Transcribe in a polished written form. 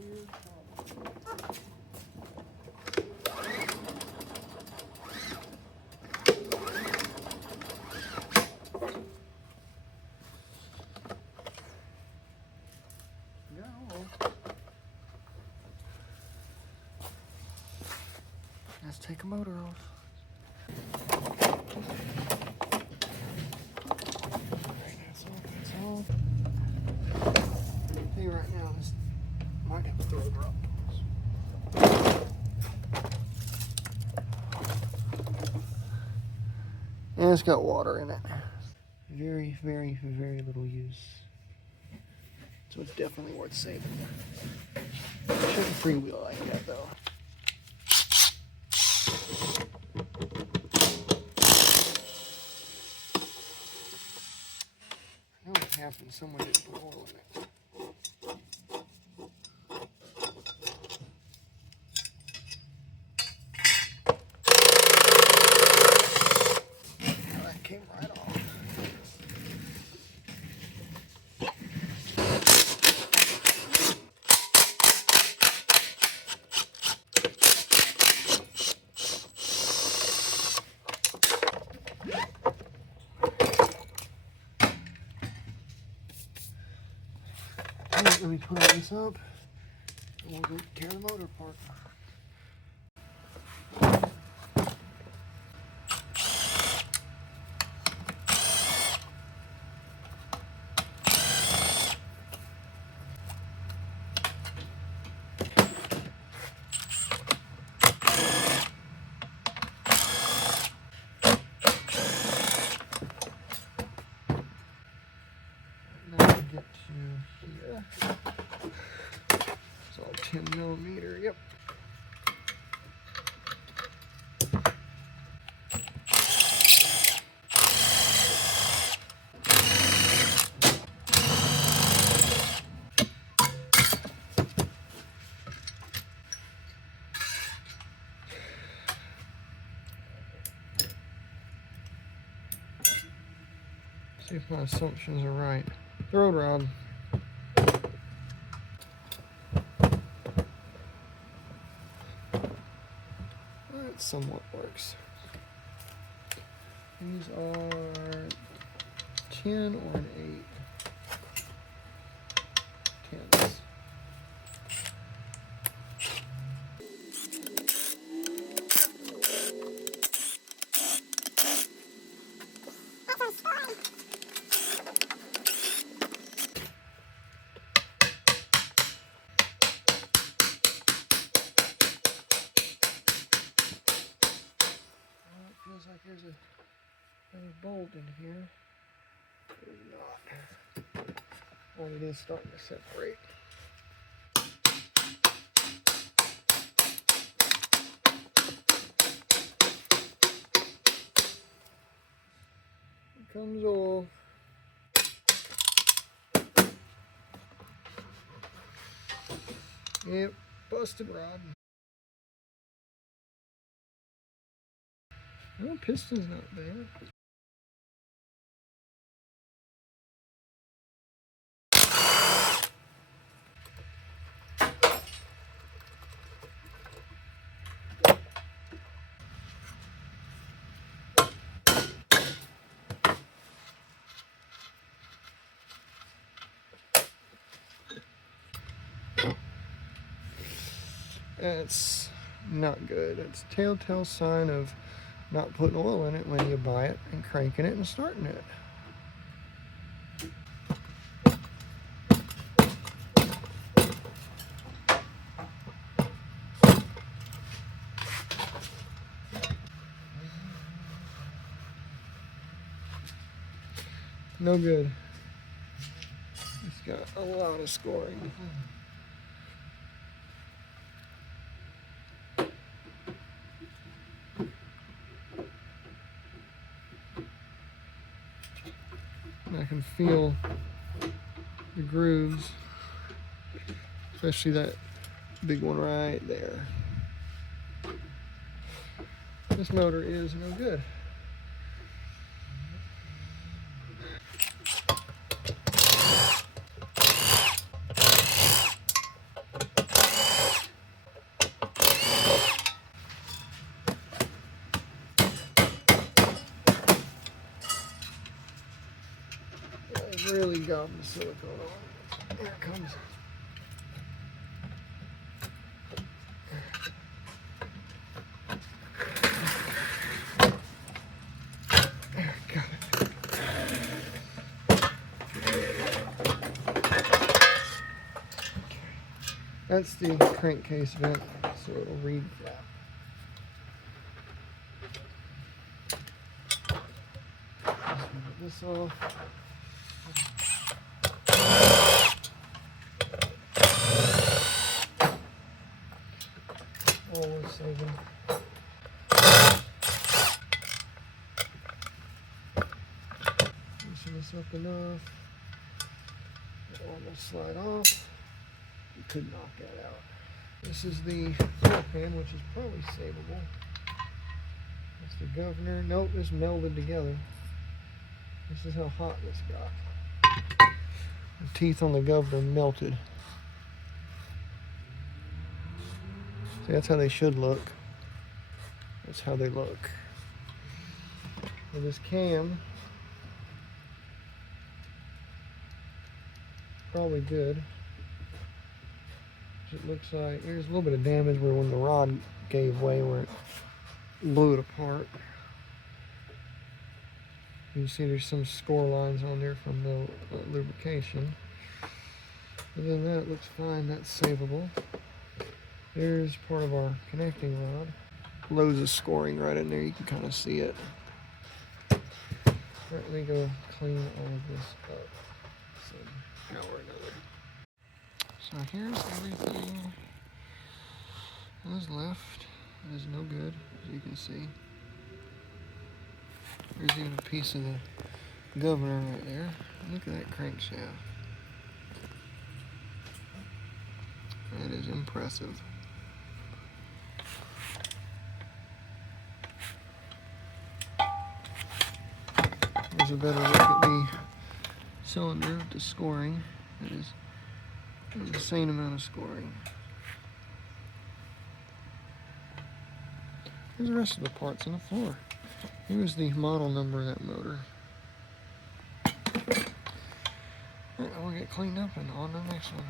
weird problem. Let's take a motor off. Alright, that's all. I'll tell you right now, this might have to throw it up. And it's got water in it. Very, very, very little use. So it's definitely worth saving. Shouldn't freewheel like that though. I know what happened. Someone didn't put oil in it. That came right off. Let me put all this up and we'll go tear the motor apart. Now we get to here. It's all 10mm, yep. See if my assumptions are right. The road rod. That somewhat works. These are 10 or an 8. 10s. Feels like there's another bolt in here. There's not. Well, it is starting to separate. Here comes oil. Yep, busted rod. Well, piston's not bad. That's not good. It's a telltale sign of not putting oil in it when you buy it and cranking it and starting it. No good. It's got a lot of scoring. I can feel the grooves, especially that big one right there. This motor is no good. rub the silicone on. Here it comes. Got it. That's the crankcase vent, so it'll read flat. This off. Always saving. Loosen this up enough. It'll almost slide off. You could knock that out. This is the floor pan, which is probably savable. That's the governor. Nope, it's melded together. This is how hot this got. The teeth on the governor melted. See, that's how they should look. That's how they look. And this cam, probably good. It looks like there's a little bit of damage where when the rod gave way, where it blew it apart. You can see there's some score lines on there from the lubrication. Other than that, it looks fine. That's savable. There's part of our connecting rod. Loads of scoring right in there. You can kind of see it. Let me go clean all of this up somehow or another. So here's everything that is left. That is no good, as you can see. There's even a piece of the governor right there. Look at that crankshaft. That is impressive. Here's a better look at the cylinder with the scoring. It is an insane amount of scoring. Here's the rest of the parts on the floor. Here's the model number of that motor. Alright, we'll get cleaned up and on to the next one.